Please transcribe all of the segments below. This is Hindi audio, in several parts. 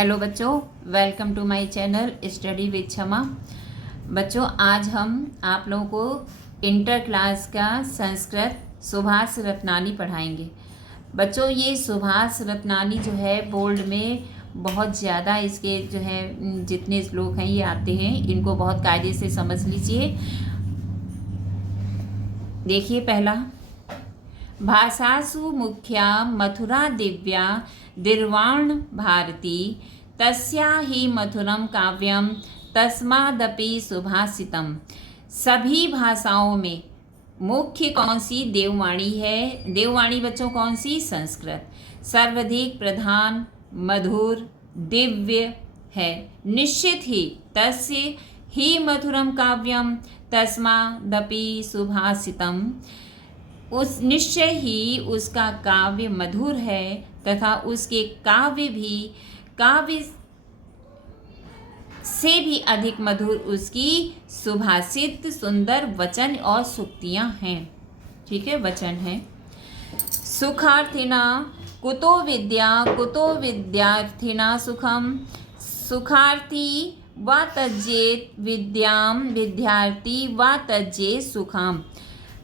हेलो बच्चों, welcome to my channel study with Kshama. बच्चों, आज हम आप लोगों को इंटर क्लास का संस्कृत सुभाष रत्नानी पढ़ाएंगे। बच्चों, ये सुभाष रत्नानी जो है बोर्ड में बहुत ज़्यादा इसके जो है जितने श्लोक हैं ये आते हैं, इनको बहुत कायदे से समझ लीजिए। देखिए, पहला, भाषासु मुख्या मथुरा दिव्या दिर्वाण भारती तस्या ही मथुरम काव्यम तस्मादपि सुभाषितम। सभी भाषाओं में मुख्य कौन सी देववाणी है? देववाणी बच्चों कौन सी? संस्कृत। सर्वाधिक प्रधान, मधुर, दिव्य है। निश्चित ही तस्य ही मधुरम काव्यम तस्मादपि सुभाषितम। उस निश्चय ही उसका काव्य मधुर है तथा उसके काव्य से भी अधिक मधुर उसकी सुभाषित सुंदर वचन और सूक्तियाँ हैं। ठीक है, वचन है। सुखार्थिना कुतो विद्या कुतो विद्यार्थिना सुखम। सुखार्थी वा तज्जेत विद्याम विद्यार्थी वा तज्जेत सुखाम।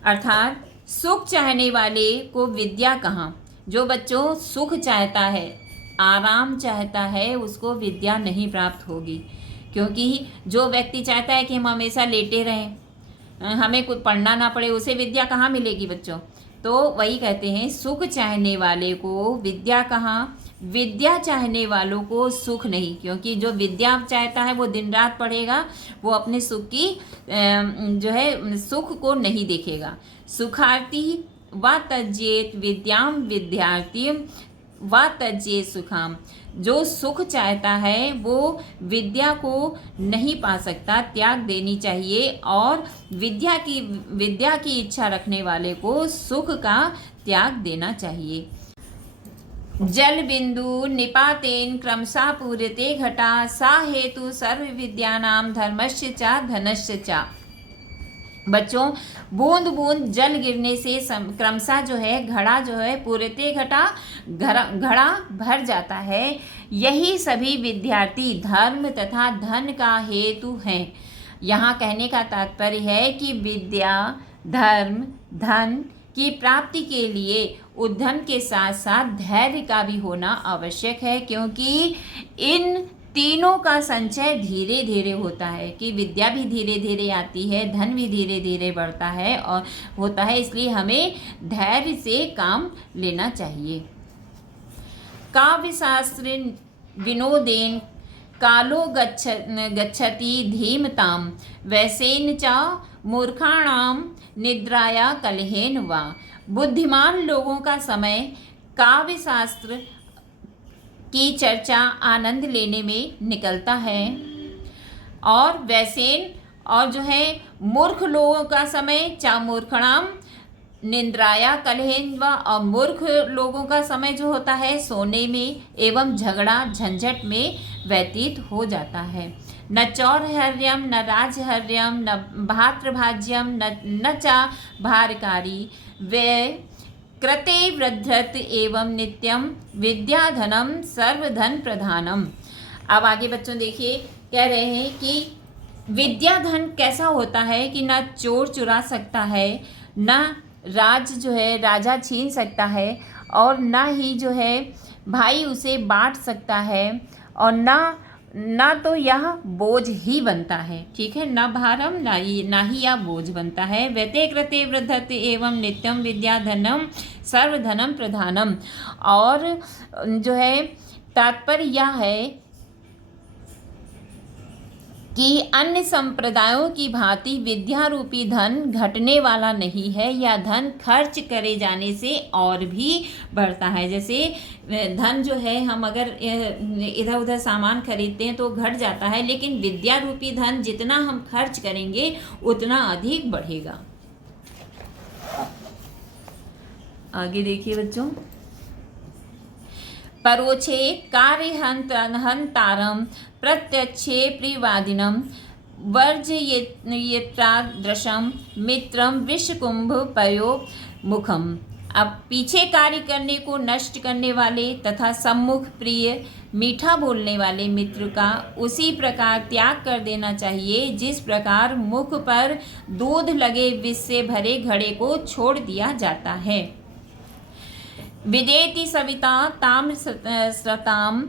अर्थात सुख चाहने वाले को विद्या कहाँ। जो बच्चों सुख चाहता है, आराम चाहता है, उसको विद्या नहीं प्राप्त होगी। क्योंकि जो व्यक्ति चाहता है कि हम हमेशा लेटे रहें, हमें कुछ पढ़ना ना पड़े, उसे विद्या कहाँ मिलेगी बच्चों? तो वही कहते हैं, सुख चाहने वाले को विद्या कहाँ, विद्या चाहने वालों को सुख नहीं। क्योंकि जो विद्या चाहता है वो दिन रात पढ़ेगा, वो अपने सुख की जो है सुख को नहीं देखेगा। सुखार्थी वा तज्जेत विद्याम विद्यार्थी वा तज्जेत सुखाम। जो सुख चाहता है वो विद्या को नहीं पा सकता, त्याग देनी चाहिए। और विद्या की इच्छा रखने वाले को सुख का त्याग देना चाहिए। जल बिंदु निपातेन क्रमशः पूर्यते घटा सा हेतु सर्व विद्यानाम धर्मस्य च धनस्य च। बच्चों, बूंद बूंद जल गिरने से क्रमशः जो है घड़ा जो है पूर्यते घटा, घड़ा भर जाता है। यही सभी विद्यार्थी धर्म तथा धन का हेतु हैं। यहाँ कहने का तात्पर्य है कि विद्या, धर्म, धन की प्राप्ति के लिए उद्यम के साथ साथ धैर्य का भी होना आवश्यक है। क्योंकि इन तीनों का संचय धीरे धीरे होता है, कि विद्या भी धीरे धीरे आती है, धन भी धीरे धीरे बढ़ता है और होता है। इसलिए हमें धैर्य से काम लेना चाहिए। काव्य शास्त्र विनोदेन कालो गच्छति धीमताम वैसेन च मूर्खाणाम निद्राया कलहेन वा। बुद्धिमान लोगों का समय काव्य शास्त्र की चर्चा आनंद लेने में निकलता है, और वैसेन और जो है मूर्ख लोगों का समय चा मूर्खणाम निंद्राया कलहेन वा। और मूर्ख लोगों का समय जो होता है सोने में एवं झगड़ा झंझट में व्यतीत हो जाता है। न चौरहर्यम न राजहर्यम न भातृभाज्यम न चा भारकारी वे कृते वृद्धत एवं नित्यम विद्याधनम सर्वधन प्रधानम। अब आगे बच्चों देखिए, कह रहे हैं कि विद्याधन कैसा होता है कि ना चोर चुरा सकता है, ना जो है राजा छीन सकता है, और ना ही जो है भाई उसे बांट सकता है, और ना तो यह बोझ ही बनता है। ठीक है, न भारम ना ही यह बोझ बनता है। व्यते कृते वृद्धत एवं नित्यम विद्याधनम सर्वधनम प्रधानम। और जो है तात्पर्य यह है कि अन्य संप्रदायों की भांति विद्या रूपी धन घटने वाला नहीं है। यह धन खर्च करे जाने से और भी बढ़ता है। जैसे धन जो है, हम अगर इधर उधर सामान खरीदते हैं तो घट जाता है, लेकिन विद्या रूपी धन जितना हम खर्च करेंगे उतना अधिक बढ़ेगा। आगे देखिए बच्चों, परोक्षे कार्यहंतारम प्रत्यक्षे प्रियवादिनम वर्जयित्रादृशम मित्रम विश्वकुंभ पयो मुखम। अब पीछे कार्य करने को नष्ट करने वाले तथा सम्मुख प्रिय मीठा बोलने वाले मित्र का उसी प्रकार त्याग कर देना चाहिए जिस प्रकार मुख पर दूध लगे विष से भरे घड़े को छोड़ दिया जाता है। विदेति सविता ताम सताम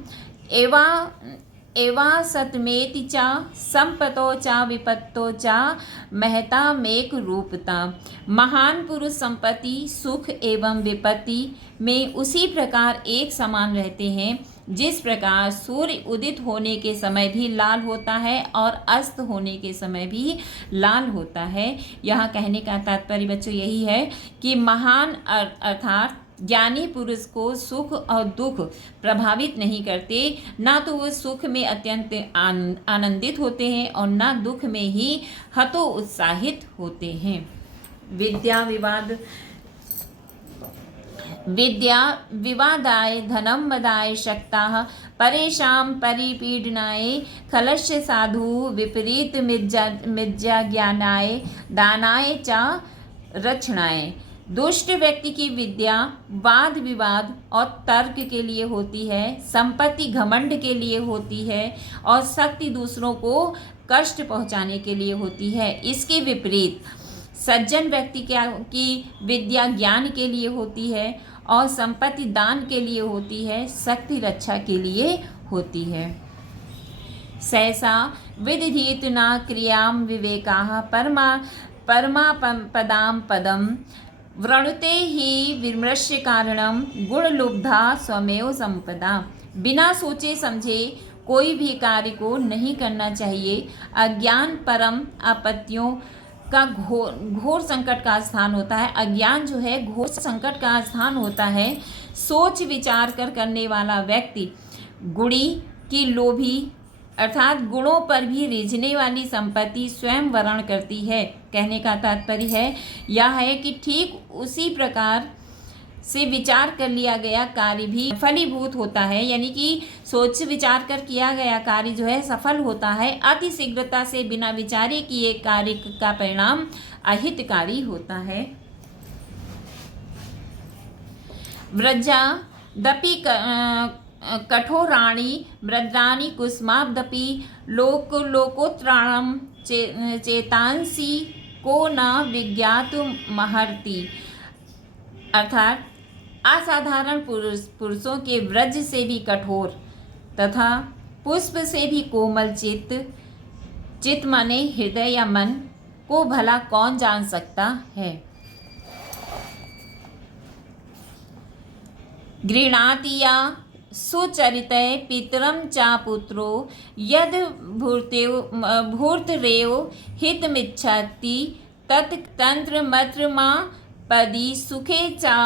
एवा सतमेति चा संपतो चा विपत्तो चा महता मेक रूपता। महान पुरुष संपत्ति सुख एवं विपत्ति में उसी प्रकार एक समान रहते हैं जिस प्रकार सूर्य उदित होने के समय भी लाल होता है और अस्त होने के समय भी लाल होता है। यहाँ कहने का तात्पर्य बच्चों यही है कि महान अर्थात ज्ञानी पुरुष को सुख और दुख प्रभावित नहीं करते, ना तो वह सुख में अत्यंत आनंदित होते हैं और ना दुख में ही हतोत्साहित होते हैं। विद्या विवादाय धनम मदाय शक्ताः परेशां परिपीडनाय खलस्य साधु विपरीत मिज्जा ज्ञानाय दानाय च रक्षणाय। दुष्ट व्यक्ति की विद्या वाद विवाद और तर्क के लिए होती है, संपत्ति घमंड के लिए होती है और शक्ति दूसरों को कष्ट पहुंचाने के लिए होती है। इसके विपरीत सज्जन व्यक्ति की विद्या ज्ञान के लिए होती है और संपत्ति दान के लिए होती है, शक्ति रक्षा के लिए होती है। सहसा विदधीत न क्रियाम विवेकाः परमा पदाम पदम वृणुते ही विमृश्य कारणम गुणलुब्धा स्वमेव संपदा। बिना सोचे समझे कोई भी कार्य को नहीं करना चाहिए। अज्ञान परम आपत्तियों का घोर संकट का स्थान होता है। अज्ञान जो है घोर संकट का स्थान होता है। सोच विचार कर करने वाला व्यक्ति गुणी की लोभी अर्थात गुणों पर भी रिझने वाली संपत्ति स्वयं वर्ण करती है। कहने का तात्पर्य है यह है कि ठीक उसी प्रकार से विचार कर लिया गया कार्य भी फलीभूत होता है, यानी कि सोच विचार कर किया गया कार्य जो है सफल होता है। अति शीघ्रता से बिना विचारे किए कार्य का परिणाम अहितकारी होता है। व्रजा दपि कठोराणि मृद्राणि कुसुमाब्दपि लोकोत्तराणं चेतांसी को न विज्ञातुमर्हति। अर्थात असाधारण पुरुषों के व्रज से भी कठोर तथा पुष्प से भी कोमल चित्त माने हृदय या मन को भला कौन जान सकता है। गृह्णाति या सुचरितय पितरम चा पुत्रो यद भूर्तरेव हितमिच्छति तत्तंत्रमत्रमा पदी सुखे चा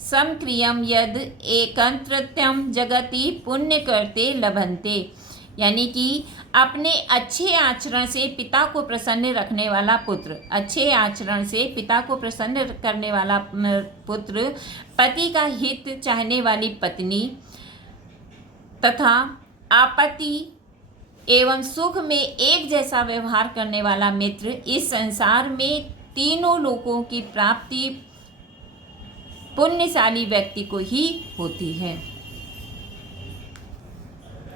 समक्रियम यद एकंत्रत्यम जगति पुण्य करते लभन्ते। यानी कि अपने अच्छे आचरण से पिता को प्रसन्न रखने वाला पुत्र, अच्छे आचरण से पिता को प्रसन्न करने वाला पुत्र, पति का हित चाहने वाली पत्नी तथा आपत्ति एवं सुख में एक जैसा व्यवहार करने वाला मित्र इस संसार में तीनों लोकों की प्राप्ति पुण्यशाली व्यक्ति को ही होती है।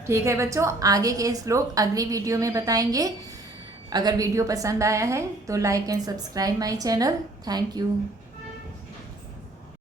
ठीक है बच्चों, आगे के श्लोक अगली वीडियो में बताएंगे। अगर वीडियो पसंद आया है तो like and subscribe my channel. Thank you.